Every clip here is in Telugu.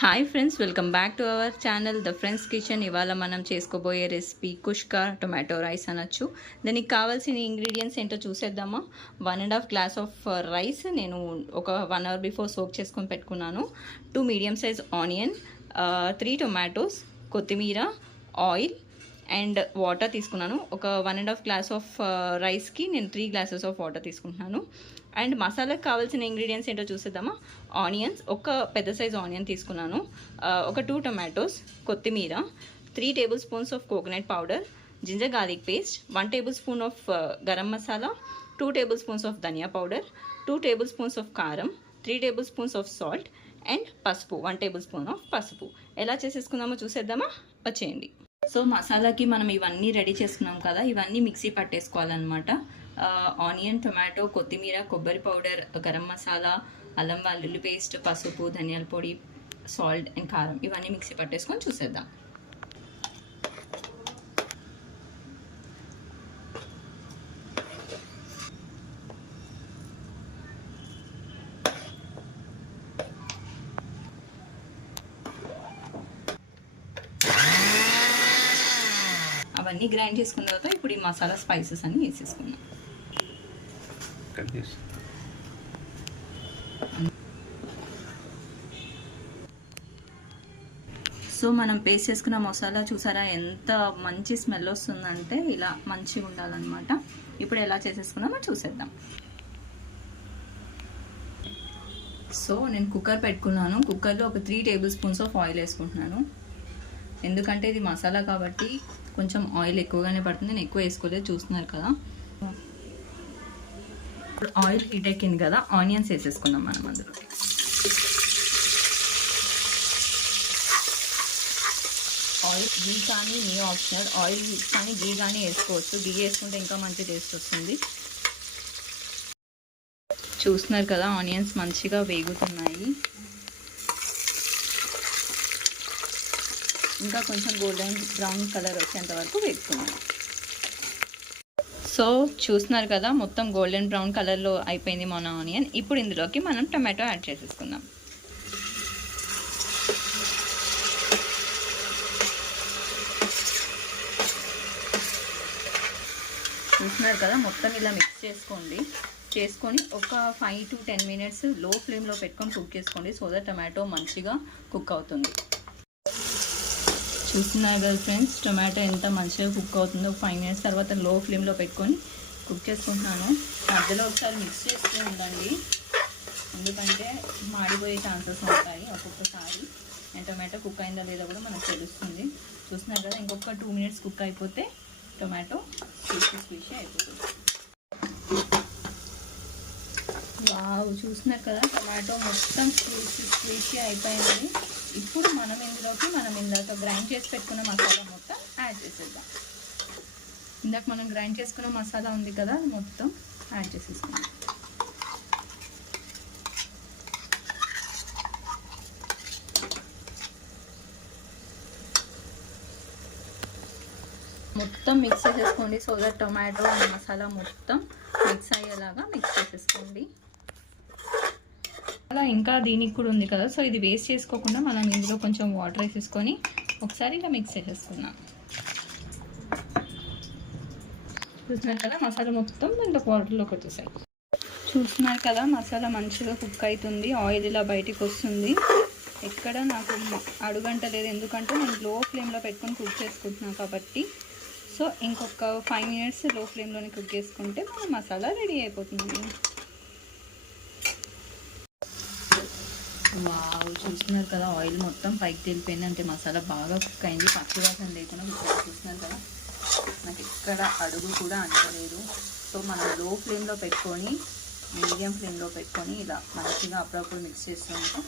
Hi friends, welcome back to our channel the friends kitchen. ఇవాళ మనం చేసుకోబోయే రెసిపీ కుష్కా టొమాటో రైస్ అనొచ్చు. దానికి కావాల్సిన ఇంగ్రీడియంట్స్ ఏంటో చూసేద్దామా. 1.5 గ్లాస్ ఆఫ్ రైస్ నేను ఒక 1 అవర్ బిఫోర్ సోక్ చేసుకొని పెట్టుకున్నాను. 2 మీడియం సైజ్ ఆనియన్, 3 టొమాటోస్, కొత్తిమీర, ఆయిల్ అండ్ వాటర్ తీసుకున్నాను. ఒక 1.5 గ్లాస్ ఆఫ్ రైస్కి నేను 3 గ్లాసెస్ ఆఫ్ వాటర్ తీసుకుంటున్నాను. అండ్ మసాలాకి కావాల్సిన ఇంగ్రీడియంట్స్ ఏంటో చూసేద్దామా. ఆనియన్స్, ఒక పెద్ద సైజ్ ఆనియన్ తీసుకున్నాను, ఒక 2 టొమాటోస్, కొత్తిమీర, 3 tablespoons of coconut powder, ginger garlic paste, 1 tablespoon of garam masala, 2 tablespoons of ధనియా పౌడర్, 2 టేబుల్ స్పూన్స్ ఆఫ్ కారం, 3 tablespoons of salt and పసుపు, 1 టేబుల్ స్పూన్ ఆఫ్ పసుపు. ఎలా చేసేసుకుందామో చూసేద్దామా, వచ్చేయండి. సో మసాలాకి మనం ఇవన్నీ రెడీ చేసుకున్నాం కదా, ఇవన్నీ మిక్సీ పట్టేసుకోవాలన్నమాట. ఆనియన్, టొమాటో, కొత్తిమీర, కొబ్బరి పౌడర్, గరం మసాలా, అల్లం వెల్లుల్లి పేస్ట్, పసుపు, ధనియాల పొడి, సాల్ట్ అండ్ కారం, ఇవన్నీ మిక్సీ పట్టేసుకొని చూసేద్దాం. అవన్నీ గ్రైండ్ చేసుకున్న తర్వాత ఇప్పుడు ఈ మసాలా స్పైసెస్ అన్ని వేసేసుకుందాం. సో మనం పేస్ట్ చేసుకున్న మసాలా చూసారా ఎంత మంచి స్మెల్ వస్తుందంటే, ఇలా మంచిగా ఉండాలన్నమాట. ఇప్పుడు ఎలా చేసేసుకున్నామో చూసేద్దాం. సో నేను కుక్కర్ పెట్టుకున్నాను. కుక్కర్లో ఒక 3 టేబుల్ స్పూన్స్ ఆఫ్ ఆయిల్ వేసుకుంటున్నాను. ఎందుకంటే ఇది మసాలా కాబట్టి కొంచెం ఆయిల్ ఎక్కువగానే పడుతుంది. నేను ఎక్కువ వేసుకోలేదు, చూస్తున్నారు కదా. ఇప్పుడు ఆయిల్ హీట్ ఎక్కింది కదా, ఆనియన్స్ వేసేసుకుందాం మనం అందులో. ఆయిల్ గీ కానీ మీ ఆప్షనల్, ఆయిల్ కానీ గీ కానీ వేసుకోవచ్చు. గీ వేసుకుంటే ఇంకా మంచి టేస్ట్ వస్తుంది. చూస్తున్నారు కదా, ఆనియన్స్ మంచిగా వేగుతున్నాయి. ఇంకా కొంచెం గోల్డెన్ బ్రౌన్ కలర్ వచ్చేంత వరకు వేసుకున్నాను. సో చూస్తున్నారు కదా, మొత్తం గోల్డెన్ బ్రౌన్ కలర్లో అయిపోయింది మన ఆనియన్. ఇప్పుడు ఇందులోకి మనం టొమాటో యాడ్ చేసేసుకుందాం. చూస్తున్నారు కదా, మొత్తం ఇలా మిక్స్ చేసుకొని ఒక 5 to 10 మినిట్స్ లో ఫ్లేమ్లో పెట్టుకొని కుక్ చేసుకోండి. సో దట్ టొమాటో మంచిగా కుక్ అవుతుంది. చూస్తున్నారు కదా ఫ్రెండ్స్, టొమాటో ఎంత మంచిగా కుక్ అవుతుందో. 5 మినిట్స్ తర్వాత లో ఫ్లేమ్లో పెట్టుకొని కుక్ చేసుకుంటున్నాను. మధ్యలో ఒకసారి మిక్స్ చేస్తూ ఉండండి, ఎందుకంటే మాడిపోయే ఛాన్సెస్ ఉంటాయి ఒక్కొక్కసారి. అండ్ టొమాటో కుక్ అయిందా లేదా కూడా మనకు తెలుస్తుంది. చూస్తున్నారు కదా, ఇంకొక 2 మినిట్స్ కుక్ అయిపోతే టొమాటో స్క్వీషీ అయిపోతుంది. వావ్, చూస్తున్నారు కదా, టొమాటో మొత్తం స్క్వీషీ అయిపోయింది. ఇప్పుడు మనం ఇందాక గ్రైండ్ చేసి పెట్టుకున్న మసాలా మొత్తం యాడ్ చేసేద్దాం. ఇందాక మనం గ్రైండ్ చేసుకున్న మసాలా ఉంది కదా, మొత్తం యాడ్ చేసేసుకుందాం. మొత్తం మిక్స్ చేసేసుకోండి. So that tomato and masala మొత్తం మిక్స్ అయ్యేలాగా మిక్స్ చేసేసుకోండి. అలా ఇంకా దీనికి కూడా ఉంది కదా, సో ఇది వేస్ట్ చేసుకోకుండా మనం ఇందులో కొంచెం వాటర్ వేసేసుకొని ఒకసారి ఇలా మిక్స్ చేసేసుకుందాం. చూస్తున్నారు కదా, మసాలా మొత్తం దాంట్లో వాటర్లోకి వచ్చేసాయి. చూస్తున్నారు కదా, మసాలా మంచిగా కుక్ అవుతుంది. ఆయిల్ ఇలా బయటికి వస్తుంది. ఎక్కడ నాకు అడుగంట లేదు, ఎందుకంటే నేను లో ఫ్లేమ్లో పెట్టుకొని కుక్ చేసుకుంటున్నాను కాబట్టి. సో ఇంకొక 5 మినిట్స్ లో ఫ్లేమ్లోనే కుక్ చేసుకుంటే మన మసాలా రెడీ అయిపోతుంది. వావ్, చూస్తున్నారు కదా, ఆయిల్ మొత్తం పైకి తెలిపోయింది. అంటే మసాలా బాగా కుక్ అయింది, పచ్చి వాసన లేకుండా. చూస్తున్నారు కదా, నాకు ఎక్కడ అడుగు కూడా అంటలేదు. సో మనం లో ఫ్లేమ్లో పెట్టుకొని మీడియం ఫ్లేమ్లో పెట్టుకొని ఇలా మంచిగా అప్పుడప్పుడు మిక్స్ చేస్తుంటే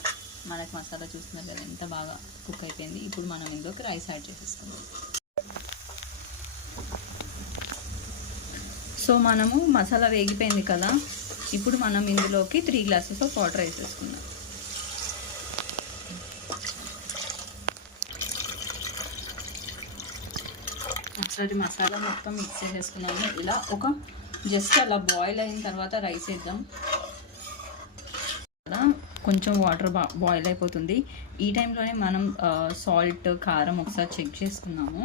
మనకు మసాలా చూస్తున్నారు కదా ఎంత బాగా కుక్ అయిపోయింది. ఇప్పుడు మనం ఇందులోకి రైస్ యాడ్ చేసేసుకుందాం. సో మనము మసాలా వేగిపోయింది కదా, ఇప్పుడు మనం ఇందులోకి 3 గ్లాసెస్ ఆఫ్ వాటర్ వేసేసుకుందాం. ఒకసారి మసాలా మొత్తం మిక్స్ చేసేసుకున్నాము. ఇలా ఒక జస్ట్ అలా బాయిల్ అయిన తర్వాత రైస్ వేద్దాం. కొంచెం వాటర్ బాయిల్ అయిపోతుంది. ఈ టైంలోనే మనం సాల్ట్, కారం ఒకసారి చెక్ చేసుకున్నాము.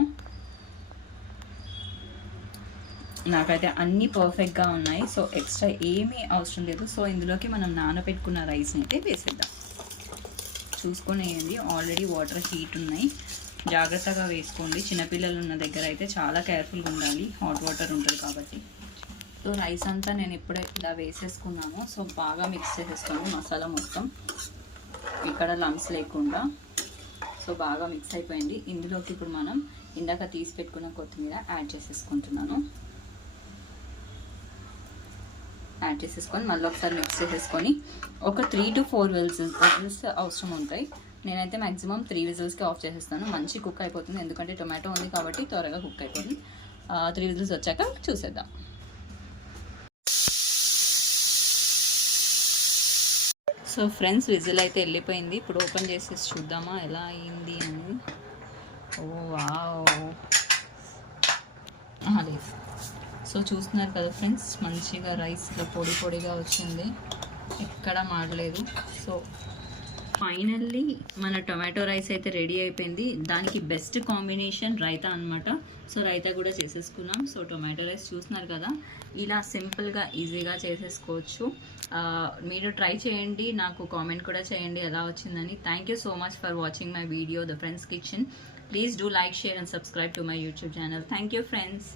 నాకైతే అన్నీ పర్ఫెక్ట్గా ఉన్నాయి. సో ఎక్స్ట్రా ఏమీ అవసరం లేదు. సో ఇందులోకి మనం నానబెట్టుకున్న రైస్ని అయితే వేసేద్దాం. చూసుకొని వేయండి, ఆల్రెడీ వాటర్ హీట్ ఉన్నాయి. జాగ్రత్తగా వేసుకోండి. చిన్నపిల్లలు ఉన్న దగ్గర అయితే చాలా కేర్ఫుల్గా ఉండాలి, హాట్ వాటర్ ఉంటుంది కాబట్టి. సో రైస్ అంతా నేను ఇప్పుడే ఇలా వేసేసుకున్నాను. సో బాగా మిక్స్ చేసేసుకోండి మసాలా మొత్తం, ఇక్కడ లంప్స్ లేకుండా. సో బాగా మిక్స్ అయిపోయింది. ఇందులోకి ఇప్పుడు మనం ఇందాక తీసి పెట్టుకున్న కొత్తిమీర యాడ్ చేసేసుకుంటున్నాను. యాడ్ చేసేసుకొని మళ్ళీ ఒకసారి మిక్స్ చేసేసుకొని ఒక 3 to 4 విజిల్స్ అవసరం ఉంటాయి. నేనైతే మ్యాక్సిమం 3 విజిల్స్కి ఆఫ్ చేసేస్తాను. మంచి కుక్ అయిపోతుంది, ఎందుకంటే టొమాటో ఉంది కాబట్టి త్వరగా కుక్ అయిపోతుంది. 3 విజిల్స్ వచ్చాక చూసేద్దాం. సో ఫ్రెండ్స్, విజిల్ అయితే వెళ్ళిపోయింది. ఇప్పుడు ఓపెన్ చేసేసి చూద్దామా ఎలా అయింది అని. ఓ వావ్, లేదు. సో చూస్తున్నారు కదా ఫ్రెండ్స్, మంచిగా రైస్లో పొడి పొడిగా వచ్చింది, ఎక్కడ మాడలేదు. సో ఫైనల్లీ మన టొమాటో రైస్ అయితే రెడీ అయిపోయింది. దానికి బెస్ట్ కాంబినేషన్ రైతా అనమాట. సో రైతా కూడా చేసేసుకున్నాం. సో టొమాటో రైస్ చూస్తున్నారు కదా, ఇలా సింపుల్గా ఈజీగా చేసేసుకోవచ్చు. మీరు ట్రై చేయండి, నాకు కామెంట్ కూడా చేయండి ఎలా వచ్చిందని. Thank you so much for watching my video the friends kitchen. Please do like, share and subscribe to my YouTube channel. Thank you friends.